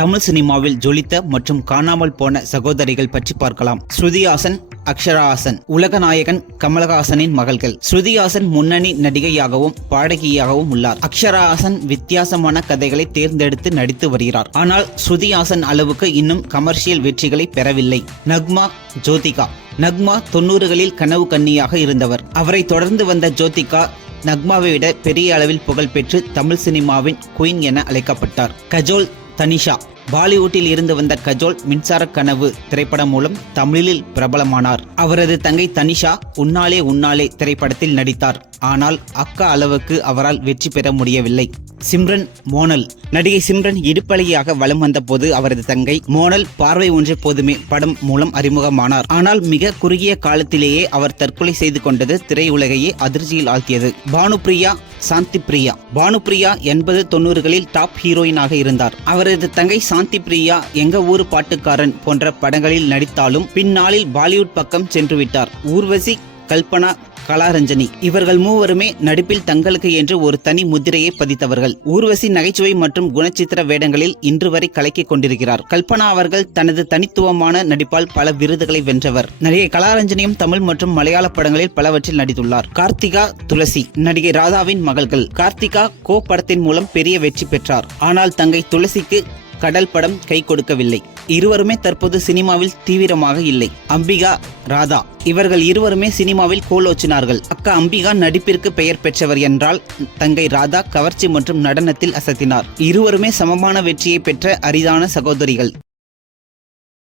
தமிழ் சினிமாவில் ஜொலித்த மற்றும் காணாமல் போன சகோதரிகள் பற்றி பார்க்கலாம். ஸ்ருதி ஹாசன், அக்ஷரா ஹாசன். உலக நாயகன் கமலஹாசனின் மகள்கள். ஸ்ருதி ஹாசன் முன்னணி நடிகையாகவும் பாடகியாகவும் உள்ளார். அக்ஷரா ஹாசன் வித்தியாசமான கதைகளை தேர்ந்தெடுத்து நடித்து வருகிறார். ஆனால் ஸ்ருதி ஹாசன் அளவுக்கு இன்னும் கமர்ஷியல் வெற்றிகளை பெறவில்லை. நக்மா, ஜோதிகா. நக்மா 90களில் கனவு கன்னியாக இருந்தவர். அவரை தொடர்ந்து வந்த ஜோதிகா நக்மாவை விட பெரிய அளவில் புகழ் பெற்று தமிழ் சினிமாவின் குயின் என அழைக்கப்பட்டார். கஜோல், தனிஷா. பாலிவுட்டில் இருந்து வந்த கஜோல் மின்சார கனவு திரைப்படம் மூலம் தமிழில் பிரபலமானார். அவரது தங்கை தனிஷா உன்னாலே உன்னாலே திரைப்படத்தில் நடித்தார். ஆனால் அக்கா அளவுக்கு அவரால் வெற்றி பெற முடியவில்லை. சிம்ரன், மோனல். நடிகை சிம்ரன் இடுப்பழகியாக வலம் வந்த போது அவரது தங்கை மோனல் பார்வை ஒன்றே போதுமே படம் மூலம் அறிமுகமானார். ஆனால் மிக குறுகிய காலத்திலேயே அவர் தற்கொலை செய்து கொண்டது திரையுலகையே அதிர்ச்சியில் ஆழ்த்தியது. பானுப்பிரியா, சாந்தி பிரியா. பானுப்பிரியா 80-90களில் டாப் ஹீரோயினாக இருந்தார். அவரது தங்கை சாந்தி பிரியா எங்க ஊரு பாட்டுக்காரன் போன்ற படங்களில் நடித்தாலும் பின்னாளில் பாலிவுட் பக்கம் சென்று விட்டார். ஊர்வசி, கல்பனா, கலாரஞ்சனி இவர்கள் மூவருமே நடிப்பில் தங்களுக்கு என்று ஒரு தனி முத்திரையை பதித்தவர்கள். ஊர்வசி நகைச்சுவை மற்றும் குணச்சித்திர வேடங்களில் இன்று வரை கலக்கிக் கொண்டிருக்கிறார். கல்பனா அவர்கள் தனது தனித்துவமான நடிப்பால் பல விருதுகளை வென்றவர். நடிகை கலாரஞ்சனியும் தமிழ் மற்றும் மலையாள படங்களில் பலவற்றில் நடித்துள்ளார். கார்த்திகா, துளசி. நடிகை ராதாவின் மகள்கள். கார்த்திகா கோ படத்தின் மூலம் பெரிய வெற்றி பெற்றார். ஆனால் தங்கை துளசிக்கு கடல் படம் கை கொடுக்கவில்லை. இருவருமே தற்போது சினிமாவில் தீவிரமாக இல்லை. அம்பிகா, ராதா இவர்கள் இருவருமே சினிமாவில் கோலோச்சினார்கள். அக்கா அம்பிகா நடிப்பிற்கு பெயர் பெற்றவர் என்றால் தங்கை ராதா கவர்ச்சி மற்றும் நடனத்தில் அசத்தினார். இருவருமே சமமான வெற்றியை பெற்ற அரிதான சகோதரிகள்.